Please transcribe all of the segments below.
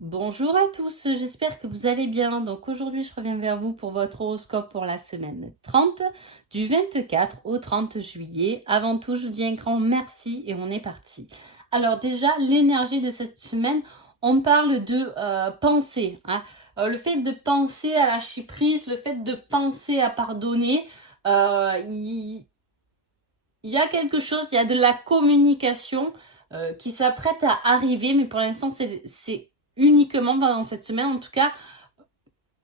Bonjour à tous, j'espère que vous allez bien. Donc aujourd'hui, je reviens vers vous pour votre horoscope pour la semaine 30, du 24 au 30 juillet. Avant tout, je vous dis un grand merci et on est parti. Alors déjà, l'énergie de cette semaine, on parle de penser, hein. Le fait de penser à lâcher prise, le fait de penser à pardonner, il y a quelque chose, il y a de la communication qui s'apprête à arriver, mais pour l'instant, c'est uniquement pendant cette semaine, en tout cas,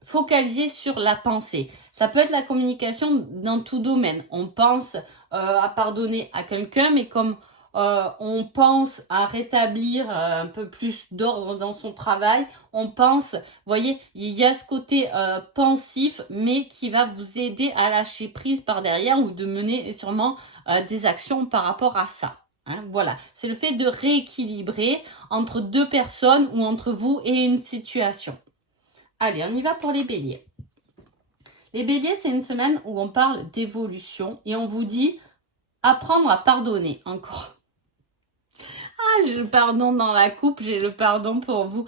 focalisé sur la pensée. Ça peut être la communication dans tout domaine. On pense à pardonner à quelqu'un, mais comme on pense à rétablir un peu plus d'ordre dans son travail, on pense, vous voyez, il y a ce côté pensif, mais qui va vous aider à lâcher prise par derrière ou de mener sûrement des actions par rapport à ça. Hein, voilà, c'est le fait de rééquilibrer entre deux personnes ou entre vous et une situation. Allez, on y va pour les béliers. Les béliers, c'est une semaine où on parle d'évolution et on vous dit apprendre à pardonner encore. Ah, j'ai le pardon dans la coupe, j'ai le pardon pour vous.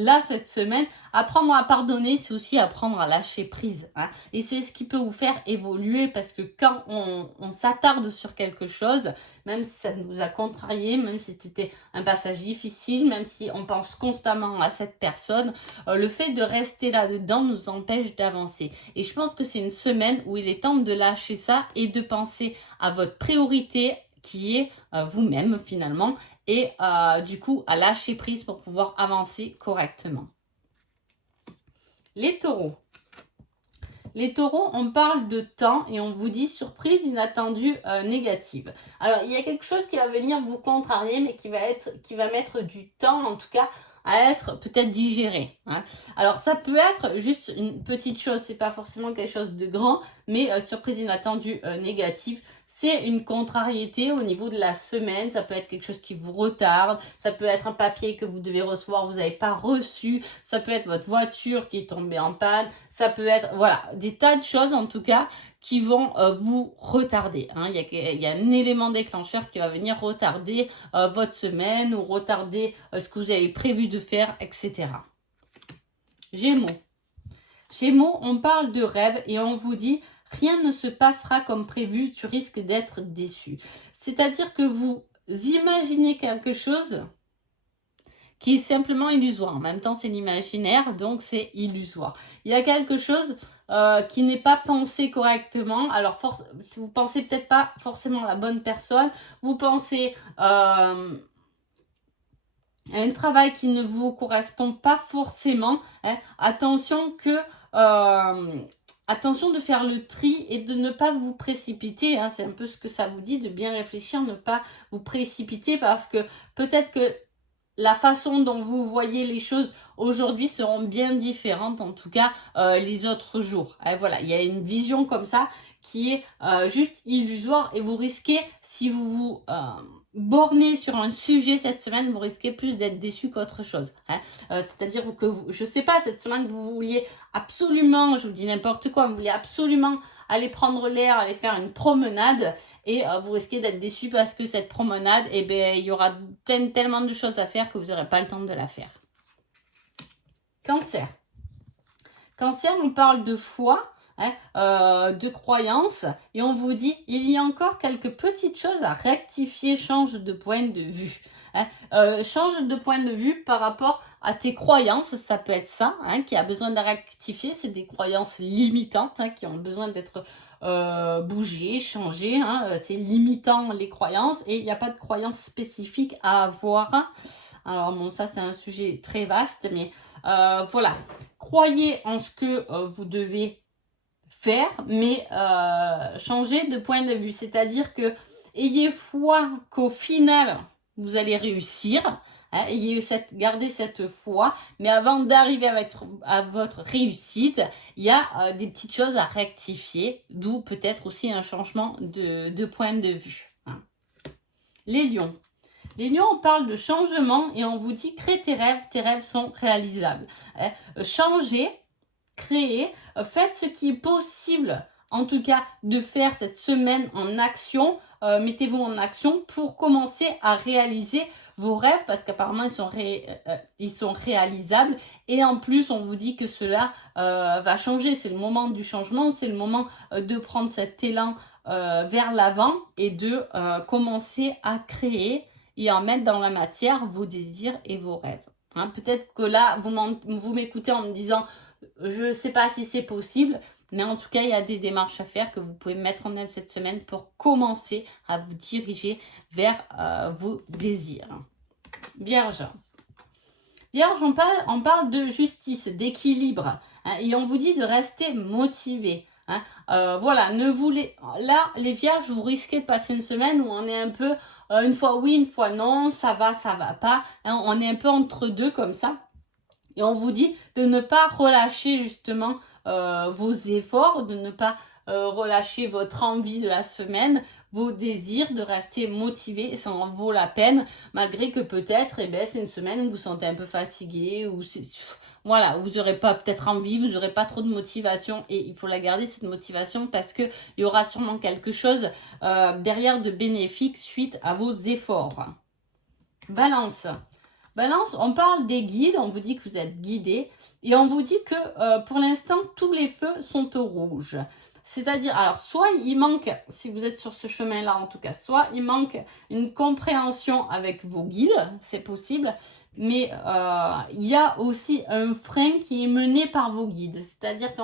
Là, cette semaine, apprendre à pardonner, c'est aussi apprendre à lâcher prise, hein. Et c'est ce qui peut vous faire évoluer parce que quand on s'attarde sur quelque chose, même si ça nous a contrarié, même si c'était un passage difficile, même si on pense constamment à cette personne, le fait de rester là-dedans nous empêche d'avancer. Et je pense que c'est une semaine où il est temps de lâcher ça et de penser à votre priorité qui est vous-même finalement et du coup à lâcher prise pour pouvoir avancer correctement. Les taureaux. Les taureaux, on parle de temps et on vous dit surprise inattendue négative. Alors, il y a quelque chose qui va venir vous contrarier, mais qui va mettre du temps, en tout cas, à être peut-être digéré, hein. Alors, ça peut être juste une petite chose, c'est pas forcément quelque chose de grand, mais surprise inattendue négative, c'est une contrariété au niveau de la semaine. Ça peut être quelque chose qui vous retarde, ça peut être un papier que vous devez recevoir, vous n'avez pas reçu, ça peut être votre voiture qui est tombée en panne, ça peut être, voilà, des tas de choses en tout cas qui vont vous retarder, hein. Il y a un élément déclencheur qui va venir retarder votre semaine ou retarder ce que vous avez prévu de faire, etc. Gémeaux. Gémeaux, on parle de rêve et on vous dit rien ne se passera comme prévu, tu risques d'être déçu. C'est-à-dire que vous imaginez quelque chose qui est simplement illusoire. En même temps, c'est l'imaginaire, donc c'est illusoire. Il y a quelque chose qui n'est pas pensé correctement. Alors, si vous pensez peut-être pas forcément à la bonne personne, vous pensez à un travail qui ne vous correspond pas forcément, hein. Attention de faire le tri et de ne pas vous précipiter, hein. C'est un peu ce que ça vous dit, de bien réfléchir, ne pas vous précipiter parce que peut-être que la façon dont vous voyez les choses aujourd'hui seront bien différentes, en tout cas les autres jours. Voilà, il y a une vision comme ça qui est juste illusoire et vous risquez, si vous vous bornez sur un sujet cette semaine, vous risquez plus d'être déçu qu'autre chose, hein. C'est-à-dire que je sais pas, cette semaine vous vouliez absolument, je vous dis n'importe quoi, vous vouliez absolument aller prendre l'air, aller faire une promenade et vous risquez d'être déçu parce que cette promenade, eh ben, il y aura tellement de choses à faire que vous n'aurez pas le temps de la faire. Cancer. Cancer, on parle de foi, hein, de croyance, et on vous dit, il y a encore quelques petites choses à rectifier, change de point de vue, hein. Change de point de vue par rapport à tes croyances, ça peut être ça, hein, qui a besoin de rectifier, c'est des croyances limitantes, hein, qui ont besoin d'être bougées, changées, hein, c'est limitant les croyances, et il n'y a pas de croyances spécifiques à avoir. Alors bon, ça c'est un sujet très vaste, mais voilà. Croyez en ce que vous devez faire, mais changez de point de vue. C'est-à-dire que ayez foi qu'au final, vous allez réussir, hein, gardez cette foi, mais avant d'arriver à votre réussite, il y a des petites choses à rectifier, d'où peut-être aussi un changement de point de vue, hein. Les lions. Les lions, on parle de changement et on vous dit crée tes rêves sont réalisables, hein. Changez, créez, faites ce qui est possible, en tout cas, de faire cette semaine en action. Mettez-vous en action pour commencer à réaliser vos rêves parce qu'apparemment ils sont réalisables et en plus on vous dit que cela va changer. C'est le moment du changement, c'est le moment de prendre cet élan vers l'avant et de commencer à créer et à mettre dans la matière vos désirs et vos rêves. Hein, peut-être que là, vous m'écoutez en me disant « je ne sais pas si c'est possible », mais en tout cas, il y a des démarches à faire que vous pouvez mettre en œuvre cette semaine pour commencer à vous diriger vers vos désirs. Vierge. Vierge, on parle de justice, d'équilibre, hein, et on vous dit de rester motivé. Hein. Voilà, là, les vierges, vous risquez de passer une semaine où on est un peu, une fois oui, une fois non, ça va pas. Hein, on est un peu entre deux comme ça. Et on vous dit de ne pas relâcher justement vos efforts, de ne pas relâcher votre envie de la semaine, vos désirs, de rester motivé, ça en vaut la peine, malgré que peut-être, c'est une semaine où vous vous sentez un peu fatigué, ou voilà, vous n'aurez pas peut-être envie, vous n'aurez pas trop de motivation, et il faut la garder cette motivation parce qu'il y aura sûrement quelque chose derrière de bénéfique suite à vos efforts. Balance. Balance, on parle des guides, on vous dit que vous êtes guidé et on vous dit que pour l'instant, tous les feux sont au rouge. C'est-à-dire, alors, soit il manque, si vous êtes sur ce chemin-là en tout cas, soit il manque une compréhension avec vos guides, c'est possible, mais il y a aussi un frein qui est mené par vos guides. C'est-à-dire que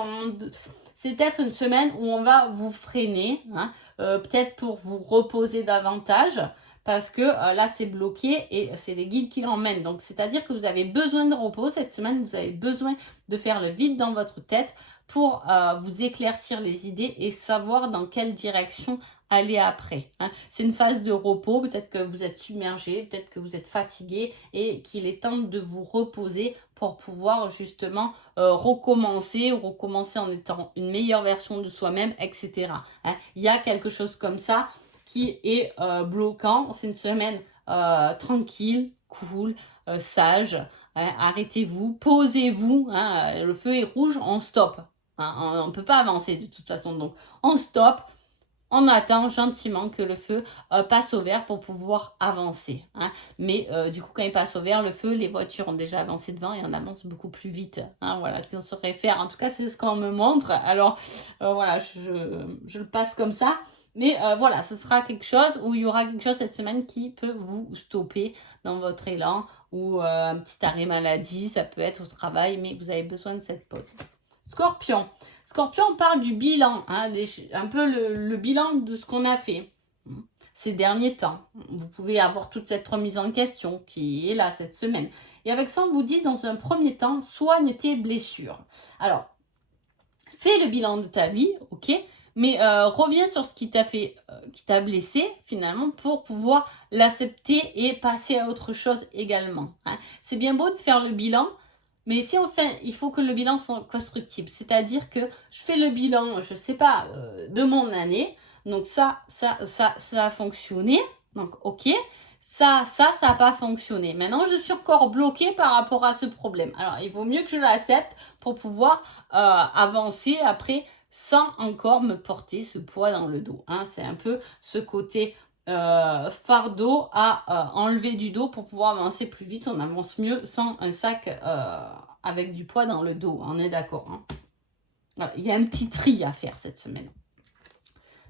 c'est peut-être une semaine où on va vous freiner, hein, peut-être pour vous reposer davantage, parce que là, c'est bloqué et c'est les guides qui l'emmènent. Donc, c'est-à-dire que vous avez besoin de repos cette semaine. Vous avez besoin de faire le vide dans votre tête pour vous éclaircir les idées et savoir dans quelle direction aller après. Hein. C'est une phase de repos. Peut-être que vous êtes submergé, peut-être que vous êtes fatigué et qu'il est temps de vous reposer pour pouvoir justement recommencer en étant une meilleure version de soi-même, etc. Hein. Il y a quelque chose comme ça qui est bloquant. C'est une semaine tranquille, cool, sage. Hein, arrêtez-vous, posez-vous. Hein, le feu est rouge, on stoppe. Hein, on ne peut pas avancer de toute façon. Donc, on stoppe. On attend gentiment que le feu passe au vert pour pouvoir avancer. Hein. Mais du coup, quand il passe au vert, le feu, les voitures ont déjà avancé devant et on avance beaucoup plus vite. Hein, voilà, si on se réfère, en tout cas, c'est ce qu'on me montre. Alors, voilà, je le passe comme ça. Mais voilà, ce sera quelque chose où il y aura quelque chose cette semaine qui peut vous stopper dans votre élan ou un petit arrêt maladie, ça peut être au travail, mais vous avez besoin de cette pause. Scorpion. Scorpion, on parle du bilan, hein, un peu le bilan de ce qu'on a fait ces derniers temps. Vous pouvez avoir toute cette remise en question qui est là cette semaine. Et avec ça, on vous dit dans un premier temps, soigne tes blessures. Alors, fais le bilan de ta vie, ok, mais reviens sur ce qui t'a fait, qui t'a blessé finalement pour pouvoir l'accepter et passer à autre chose également. Hein. C'est bien beau de faire le bilan, mais si on fait, il faut que le bilan soit constructible. C'est-à-dire que je fais le bilan, je sais pas, de mon année. Donc ça a fonctionné. Donc ok. Ça n'a pas fonctionné. Maintenant, je suis encore bloquée par rapport à ce problème. Alors, il vaut mieux que je l'accepte pour pouvoir avancer après sans encore me porter ce poids dans le dos. Hein. C'est un peu ce côté fardeau à enlever du dos pour pouvoir avancer plus vite. On avance mieux sans un sac avec du poids dans le dos. On est d'accord. Hein. Voilà. Il y a un petit tri à faire cette semaine.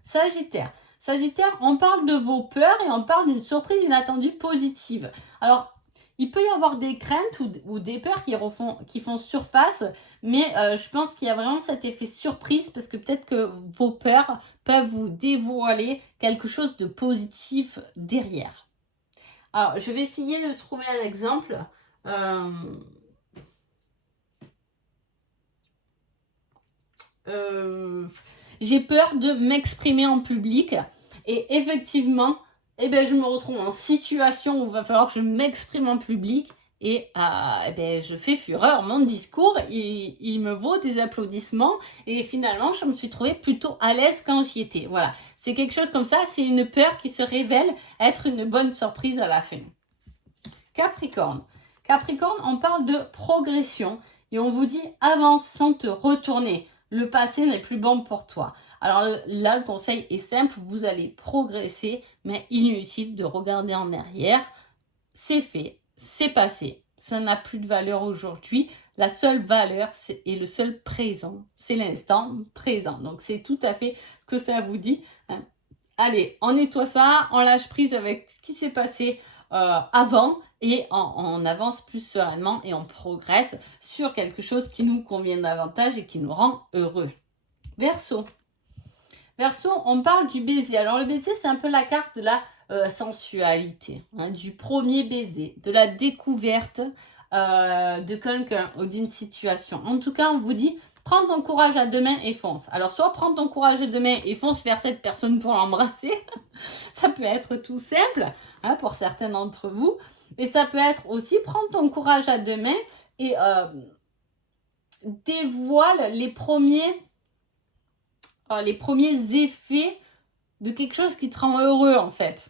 Sagittaire. Sagittaire, on parle de vos peurs et on parle d'une surprise inattendue positive. Alors, il peut y avoir des craintes ou des peurs qui font surface, mais je pense qu'il y a vraiment cet effet surprise parce que peut-être que vos peurs peuvent vous dévoiler quelque chose de positif derrière. Alors, je vais essayer de trouver un exemple. J'ai peur de m'exprimer en public et effectivement, je me retrouve en situation où il va falloir que je m'exprime en public et je fais fureur. Mon discours, il me vaut des applaudissements et finalement, je me suis trouvée plutôt à l'aise quand j'y étais. Voilà, c'est quelque chose comme ça, c'est une peur qui se révèle être une bonne surprise à la fin. Capricorne. Capricorne, on parle de progression et on vous dit avance sans te retourner. Le passé n'est plus bon pour toi. Alors là, le conseil est simple, vous allez progresser, mais inutile de regarder en arrière. c'est fait, c'est passé. Ça n'a plus de valeur aujourd'hui. La seule valeur et le seul présent, c'est l'instant présent. Donc, c'est tout à fait ce que ça vous dit. Hein. Allez, on nettoie ça, on lâche prise avec ce qui s'est passé avant et on avance plus sereinement et on progresse sur quelque chose qui nous convient davantage et qui nous rend heureux. Verseau. Verseau, on parle du baiser. Alors, le baiser, c'est un peu la carte de la sensualité, hein, du premier baiser, de la découverte de quelqu'un ou d'une situation. En tout cas, on vous dit, prends ton courage à deux mains et fonce. Alors, soit prends ton courage à deux mains et fonce vers cette personne pour l'embrasser. Ça peut être tout simple, hein, pour certains d'entre vous. Et ça peut être aussi, prends ton courage à deux mains et dévoile les premiers effets de quelque chose qui te rend heureux, en fait.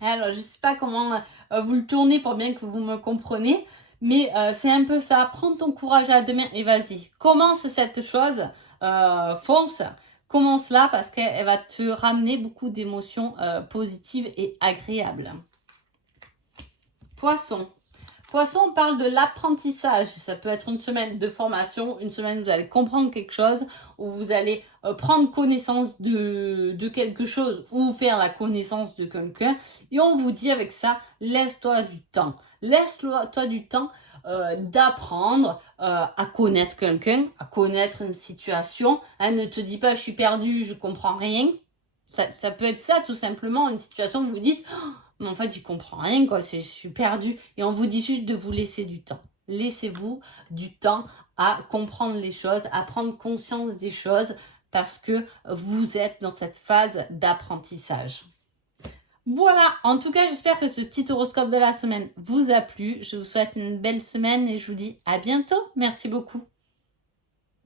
Alors, je ne sais pas comment vous le tournez pour bien que vous me compreniez, mais c'est un peu ça. Prends ton courage à deux mains et vas-y. Commence cette chose, fonce. Commence là parce qu'elle va te ramener beaucoup d'émotions positives et agréables. Poisson. Poisson, on parle de l'apprentissage. Ça peut être une semaine de formation, une semaine où vous allez comprendre quelque chose, où vous allez prendre connaissance de quelque chose ou faire la connaissance de quelqu'un. Et on vous dit avec ça, laisse-toi du temps. Laisse-toi du temps d'apprendre à connaître quelqu'un, à connaître une situation. Hein, ne te dis pas, je suis perdu, je comprends rien. Ça peut être ça, tout simplement, une situation où vous dites... Mais en fait, j'y comprends rien, quoi. Je suis perdue. Et on vous dit juste de vous laisser du temps. Laissez-vous du temps à comprendre les choses, à prendre conscience des choses parce que vous êtes dans cette phase d'apprentissage. Voilà, en tout cas, j'espère que ce petit horoscope de la semaine vous a plu. Je vous souhaite une belle semaine et je vous dis à bientôt. Merci beaucoup.